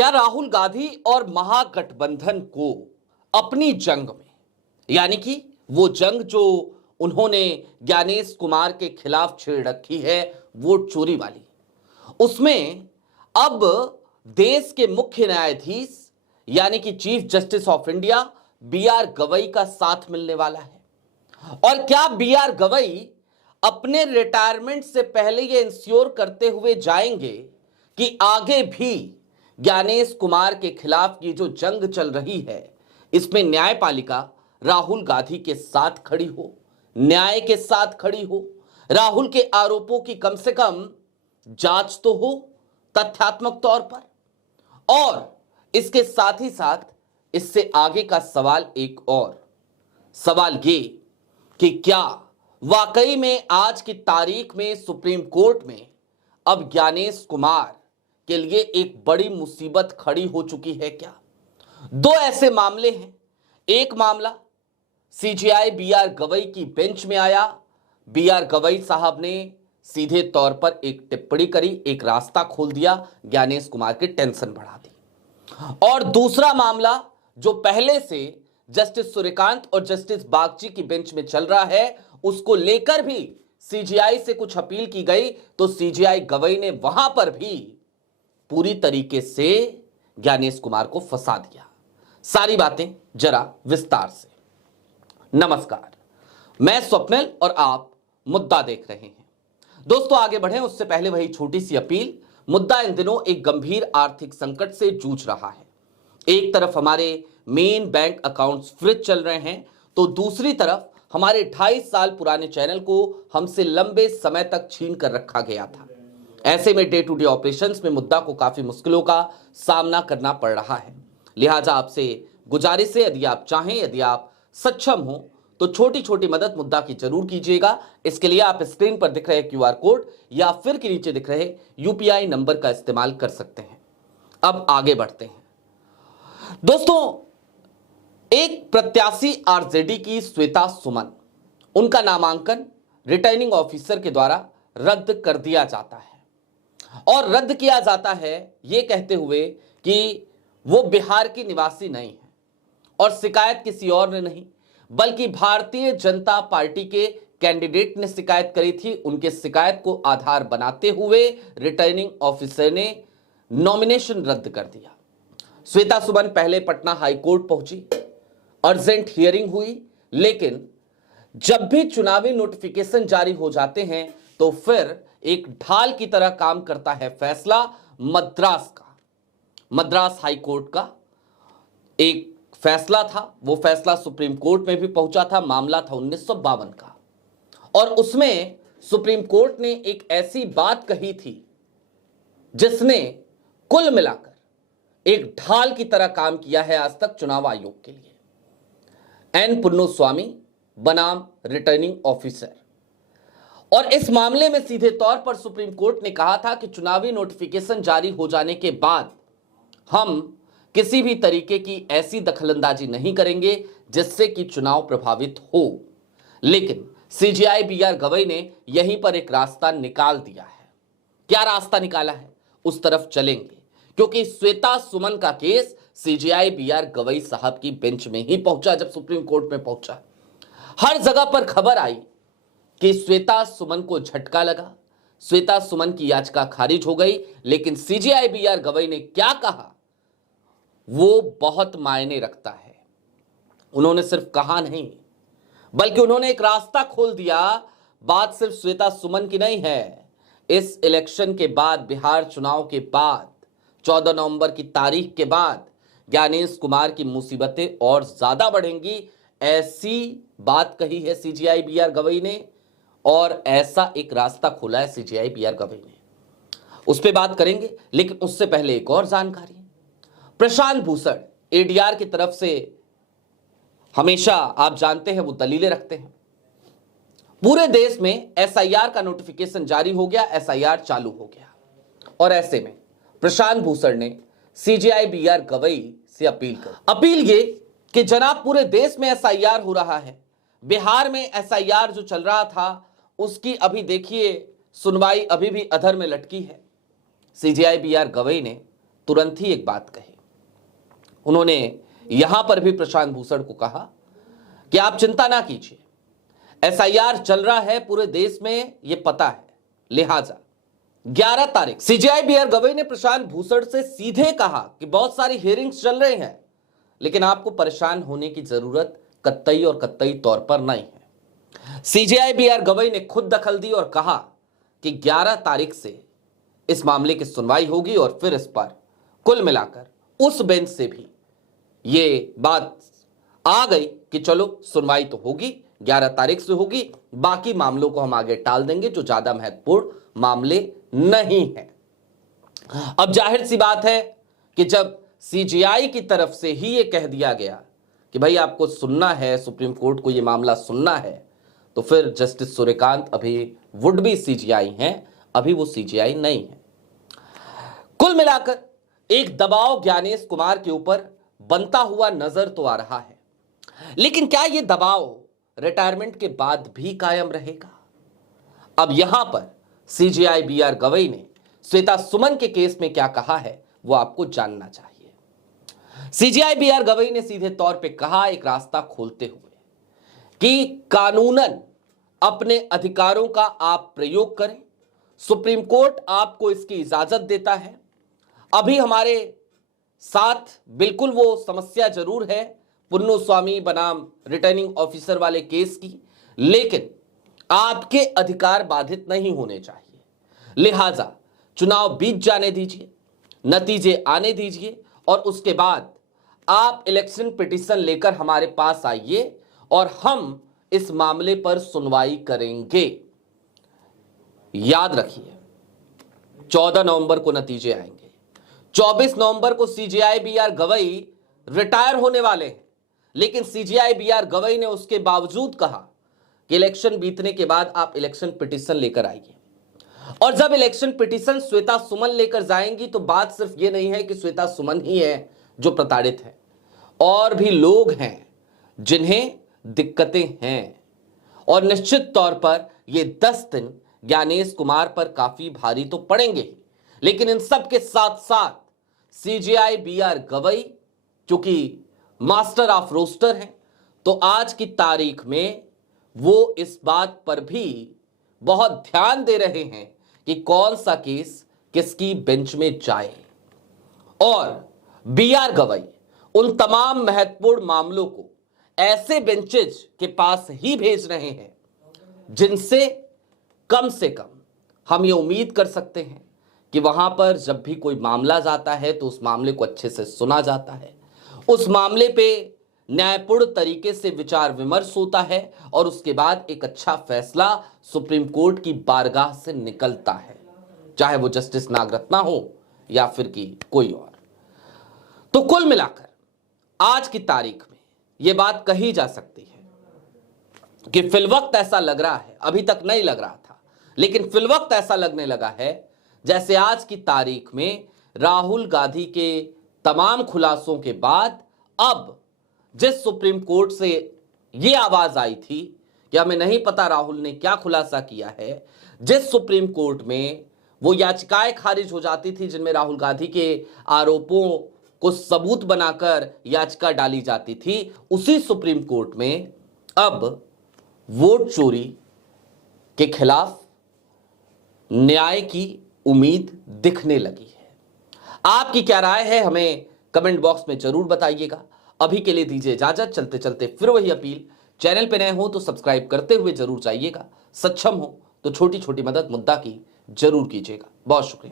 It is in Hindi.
क्या राहुल गांधी और महागठबंधन को अपनी जंग में, यानी कि वो जंग जो उन्होंने ज्ञानेश कुमार के खिलाफ छेड़ रखी है, वोट चोरी वाली, उसमें अब देश के मुख्य न्यायाधीश यानी कि chief justice of India B R Gavai का साथ मिलने वाला है? और क्या बी आर गवई अपने रिटायरमेंट से पहले ये इंश्योर करते हुए जाएंगे कि आगे भी ज्ञानेश कुमार के खिलाफ ये जो जंग चल रही है, इसमें न्यायपालिका राहुल गांधी के साथ खड़ी हो, न्याय के साथ खड़ी हो, राहुल के आरोपों की कम से कम जांच तो हो तथ्यात्मक तौर पर? और इसके साथ ही साथ इससे आगे का सवाल एक और सवाल ये कि क्या वाकई में आज की तारीख में सुप्रीम कोर्ट में अब ज्ञानेश कुमार के लिए एक बड़ी मुसीबत खड़ी हो चुकी है क्या? दो ऐसे मामले हैं। एक मामला सीजेआई बी आर गवई की बेंच में आया, बी आर गवई साहब ने सीधे तौर पर एक टिप्पणी करी, एक रास्ता खोल दिया, ज्ञानेश कुमार की टेंशन बढ़ा दी। और दूसरा मामला जो पहले से जस्टिस सूर्यकांत और जस्टिस बागची की बेंच में चल रहा है, उसको लेकर भी सीजीआई से कुछ अपील की गई, तो सीजेआई गवई ने वहां पर भी पूरी तरीके से ज्ञानेश कुमार को फंसा दिया। सारी बातें जरा विस्तार से। नमस्कार, मैं स्वप्निल और आप मुद्दा देख रहे हैं। दोस्तों, आगे बढ़ें उससे पहले वही छोटी सी अपील। मुद्दा इन दिनों एक गंभीर आर्थिक संकट से जूझ रहा है। एक तरफ हमारे मेन बैंक अकाउंट्स फ्रीज चल रहे हैं, तो दूसरी तरफ हमारे 28 साल पुराने चैनल को हमसे लंबे समय तक छीन कर रखा गया था। ऐसे में डे टू डे ऑपरेशंस में मुद्दा को काफी मुश्किलों का सामना करना पड़ रहा है। लिहाजा आपसे गुजारिश है, यदि आप चाहें, यदि आप सक्षम हो, तो छोटी छोटी मदद मुद्दा की जरूर कीजिएगा। इसके लिए आप स्क्रीन पर दिख रहे क्यूआर कोड या फिर के नीचे दिख रहे यूपीआई नंबर का इस्तेमाल कर सकते हैं। अब आगे बढ़ते हैं। दोस्तों, एक प्रत्याशी आरजेडी की श्वेता सुमन, उनका नामांकन रिटर्निंग ऑफिसर के द्वारा रद्द कर दिया जाता है। और रद्द किया जाता है यह कहते हुए कि वो बिहार की निवासी नहीं है और शिकायत किसी और ने नहीं, बल्कि भारतीय जनता पार्टी के कैंडिडेट ने शिकायत करी थी। उनके शिकायत को आधार बनाते हुए रिटर्निंग ऑफिसर ने नॉमिनेशन रद्द कर दिया। श्वेता सुमन पहले पटना हाई कोर्ट पहुंची, अर्जेंट हियरिंग हुई, लेकिन जब भी चुनावी नोटिफिकेशन जारी हो जाते हैं तो फिर एक ढाल की तरह काम करता है फैसला मद्रास का। मद्रास हाई कोर्ट का एक फैसला था, वो फैसला सुप्रीम कोर्ट में भी पहुंचा था। मामला था 1952 का, और उसमें सुप्रीम कोर्ट ने एक ऐसी बात कही थी जिसने कुल मिलाकर एक ढाल की तरह काम किया है आज तक चुनाव आयोग के लिए। एन पुन्नुस्वामी बनाम रिटर्निंग ऑफिसर। और इस मामले में सीधे तौर पर सुप्रीम कोर्ट ने कहा था कि चुनावी नोटिफिकेशन जारी हो जाने के बाद हम किसी भी तरीके की ऐसी दखलंदाजी नहीं करेंगे जिससे कि चुनाव प्रभावित हो। लेकिन सीजेआई बी आर गवई ने यहीं पर एक रास्ता निकाल दिया है। क्या रास्ता निकाला है, उस तरफ चलेंगे, क्योंकि श्वेता सुमन का case CJI B R Gavai साहब की बेंच में ही पहुंचा। जब सुप्रीम कोर्ट में पहुंचा, हर जगह पर खबर आई कि श्वेता सुमन को झटका लगा, श्वेता सुमन की याचिका खारिज हो गई। लेकिन सीजेआई बी आर गवई ने क्या कहा वो बहुत मायने रखता है। उन्होंने सिर्फ कहा नहीं, बल्कि उन्होंने एक रास्ता खोल दिया। बात सिर्फ श्वेता सुमन की नहीं है। इस इलेक्शन के बाद, बिहार चुनाव के बाद, 14 नवंबर की तारीख के बाद ज्ञानेश कुमार की मुसीबतें और ज्यादा बढ़ेंगी, ऐसी बात कही है सीजेआई बी आर गवई ने, और ऐसा एक रास्ता खोला है सीजेआई बी आर गवई ने। उस पर बात करेंगे, लेकिन उससे पहले एक और जानकारी। प्रशांत भूषण एडीआर की तरफ से हमेशा आप जानते हैं वो दलीलें रखते हैं। पूरे देश में एसआईआर का नोटिफिकेशन जारी हो गया, एसआईआर चालू हो गया, और ऐसे में प्रशांत भूषण ने सीजेआई बी आर गवई से अपील कर अपील ये कि जनाब, पूरे देश में एसआईआर हो रहा है, बिहार में एसआईआर जो चल रहा था उसकी अभी देखिए सुनवाई अभी भी अधर में लटकी है। सीजेआई बी आर गवई ने तुरंत ही एक बात कही। उन्होंने यहां पर भी प्रशांत भूषण को कहा कि आप चिंता ना कीजिए, एसआईआर चल रहा है पूरे देश में, यह पता है, लिहाजा 11 तारीख सीजेआई बी आर गवई ने प्रशांत भूषण से सीधे कहा कि बहुत सारी हियरिंग्स चल रही हैं, लेकिन आपको परेशान होने की जरूरत कतई और कतई तौर पर नहीं है। सीजेआई बी आर गवई ने खुद दखल दी और कहा कि 11 तारीख से इस मामले की सुनवाई होगी और फिर इस पर कुल मिलाकर उस बेंच से भी ये बात आ गई कि चलो सुनवाई तो होगी, 11 तारीख से होगी, बाकी मामलों को हम आगे टाल देंगे जो ज्यादा महत्वपूर्ण मामले नहीं है। अब जाहिर सी बात है कि जब सीजीआई की तरफ से ही ये कह दिया गया कि भाई आपको सुनना है, सुप्रीम कोर्ट को ये मामला सुनना है, तो फिर जस्टिस सूर्यकांत अभी वुड बी सीजीआई हैं, अभी वो सीजीआई नहीं है। कुल मिलाकर एक दबाव ज्ञानेश कुमार के ऊपर बनता हुआ नजर तो आ रहा है, लेकिन क्या यह दबाव रिटायरमेंट के बाद भी कायम रहेगा? अब यहां पर सीजेआई बी आर गवई ने श्वेता सुमन के केस में क्या कहा है वो आपको जानना चाहिए। सीजेआई बी आर गवई ने सीधे तौर पे कहा, एक रास्ता खोलते हुए, कि कानूनन अपने अधिकारों का आप प्रयोग करें, सुप्रीम कोर्ट आपको इसकी इजाजत देता है। अभी हमारे साथ बिल्कुल वो समस्या जरूर है पुन्नू स्वामी बनाम रिटर्निंग ऑफिसर वाले केस की, लेकिन आपके अधिकार बाधित नहीं होने चाहिए। लिहाजा चुनाव बीत जाने दीजिए, नतीजे आने दीजिए और उसके बाद आप इलेक्शन पिटीशन लेकर हमारे पास आइए और हम इस मामले पर सुनवाई करेंगे। याद रखिए 14 नवंबर को नतीजे आएंगे, 24 नवंबर को CJI B R Gavai retire होने वाले हैं, लेकिन सीजेआई बी आर गवई ने उसके बावजूद कहा कि इलेक्शन बीतने के बाद आप इलेक्शन पिटीशन लेकर आइए। और जब इलेक्शन पिटीशन श्वेता सुमन लेकर जाएंगी तो बात सिर्फ ये नहीं है कि श्वेता सुमन ही है जो प्रताड़ित है, और भी लोग हैं जिन्हें दिक्कतें हैं, और निश्चित तौर पर ये 10 दिन ज्ञानेश कुमार पर काफी भारी तो पड़ेंगे ही, लेकिन इन सब के साथ साथ सीजेआई बी आर गवई क्योंकि मास्टर ऑफ रोस्टर हैं, तो आज की तारीख में वो इस बात पर भी बहुत ध्यान दे रहे हैं कि कौन सा केस किसकी बेंच में जाए, और बी आर गवई उन तमाम महत्वपूर्ण मामलों को ऐसे बेंचेज के पास ही भेज रहे हैं जिनसे कम से कम हम ये उम्मीद कर सकते हैं कि वहां पर जब भी कोई मामला जाता है तो उस मामले को अच्छे से सुना जाता है, उस मामले पे न्यायपूर्ण तरीके से विचार विमर्श होता है और उसके बाद एक अच्छा फैसला सुप्रीम कोर्ट की बारगाह से निकलता है, चाहे वो जस्टिस नागरत्ना हो या फिर कि कोई और। तो कुल मिलाकर आज की तारीख में यह बात कही जा सकती है कि फिलवक्त ऐसा लग रहा है, अभी तक नहीं लग रहा था, लेकिन फिलवक्त ऐसा लगने लगा है जैसे आज की तारीख में राहुल गांधी के तमाम खुलासों के बाद अब जिस सुप्रीम कोर्ट से यह आवाज आई थी कि हमें नहीं पता राहुल ने क्या खुलासा किया है, जिस सुप्रीम कोर्ट में वो याचिकाएं खारिज हो जाती थी जिनमें राहुल गांधी के आरोपों को सबूत बनाकर याचिका डाली जाती थी, उसी सुप्रीम कोर्ट में अब वोट चोरी के खिलाफ न्याय की उम्मीद दिखने लगी है। आपकी क्या राय है हमें कमेंट बॉक्स में जरूर बताइएगा। अभी के लिए दीजिए इजाजत, चलते चलते फिर वही अपील, चैनल पे नए हो तो सब्सक्राइब करते हुए जरूर जाइएगा, सक्षम हो तो छोटी छोटी मदद मुद्दा की जरूर कीजिएगा। बहुत शुक्रिया।